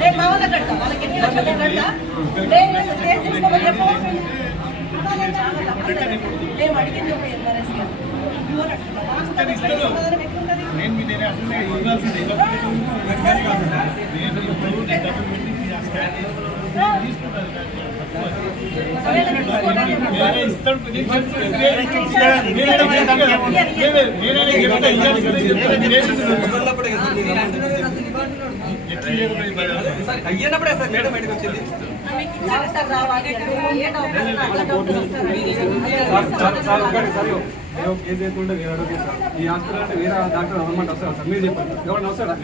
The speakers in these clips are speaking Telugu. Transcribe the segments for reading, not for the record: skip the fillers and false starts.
నేను మా వాళ్ళ కడతా వాళ్ళకి ఎన్ని లక్షలు కడతా కేసు తీసుకోమని చెప్పు మేము అడిగింది ఒక ఎంఆర్ఎస్ అయ్యేటప్పుడే సార్ మేడం బయటకు వచ్చింది. ఏదైతే వేరే అడుగుతుంది సార్ ఈ హాస్పిటల్ అంటే వేరే డాక్టర్ గవర్నమెంట్ వస్తారా సార్ మీరు చెప్పండి ఎవరైనా వస్తారా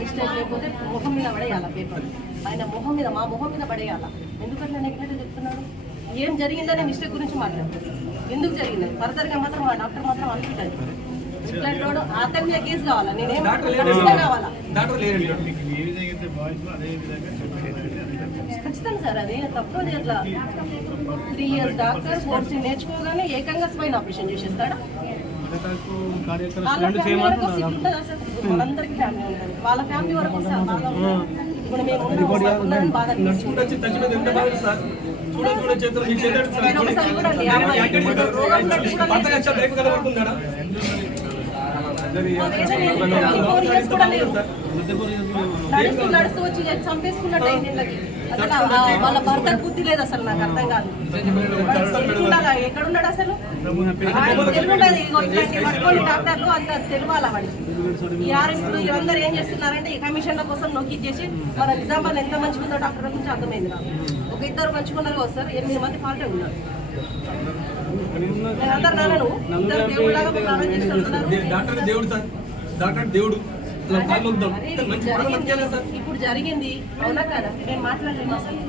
మిస్టేక్ లేకపోతే మొహం మీద పడేయాల పేపర్ ఆయన మొహం మీద మా మొహం మీద పడేయాల. ఎందుకంటే నెగ్లెక్ట్ చెప్తున్నాడు ఏం జరిగిందనే మిస్టేక్ గురించి మాట్లాడుతుంది. ఎందుకు జరిగిందని ఫర్దర్గా మాత్రం మా డాక్టర్ మాత్రం అనుకుంటాడు ఇట్లాంటి అతని మీద కేసు కావాలా నేనేం కావాలా ఖచ్చితంగా సార్ అది తప్పు అట్లా 3 years డాక్టర్ కోర్స్ నేర్చుకోగానే ఏకంగా స్పైన్ ఆపరేషన్ చేసేస్తాడా? మనందరికి ఫ్యామిలీ ఉంటుంది వాళ్ళ ఫ్యామిలీ వరకు ఇప్పుడు మేము బాగా నడుస్తూ వచ్చి చంపేసుకున్నట్టు అయింది. అసలు వాళ్ళ భర్త బుద్ధి లేదు అసలు నాకు అర్థం కాదు. ఎక్కడున్నాడు అసలు పట్టుకోని డాక్టర్లు అంత తెలియాల వాడికి. ఈ ఆర్ఎంలు ఇవందరూ ఏం చేస్తున్నారంటే ఈ కమిషన్ల కోసం నొక్కిచ్చేసి మన నిజామాబాద్ ఎంత మంచిగుందో డాక్టర్ గురించి అర్థమైంది నాకు. ఒక 2 మంచిగున్నారు వస్తారు 8 మంది ఫాల్టే ఉన్నారు. నేనందరు నాన్నను ఇద్దరు దేవుడులాగా ప్రాణం చేసుకుంటున్నారు. దేవుడు ఇప్పుడు జరిగింది అవునా కదా నేను మాట్లాడలేను అసలు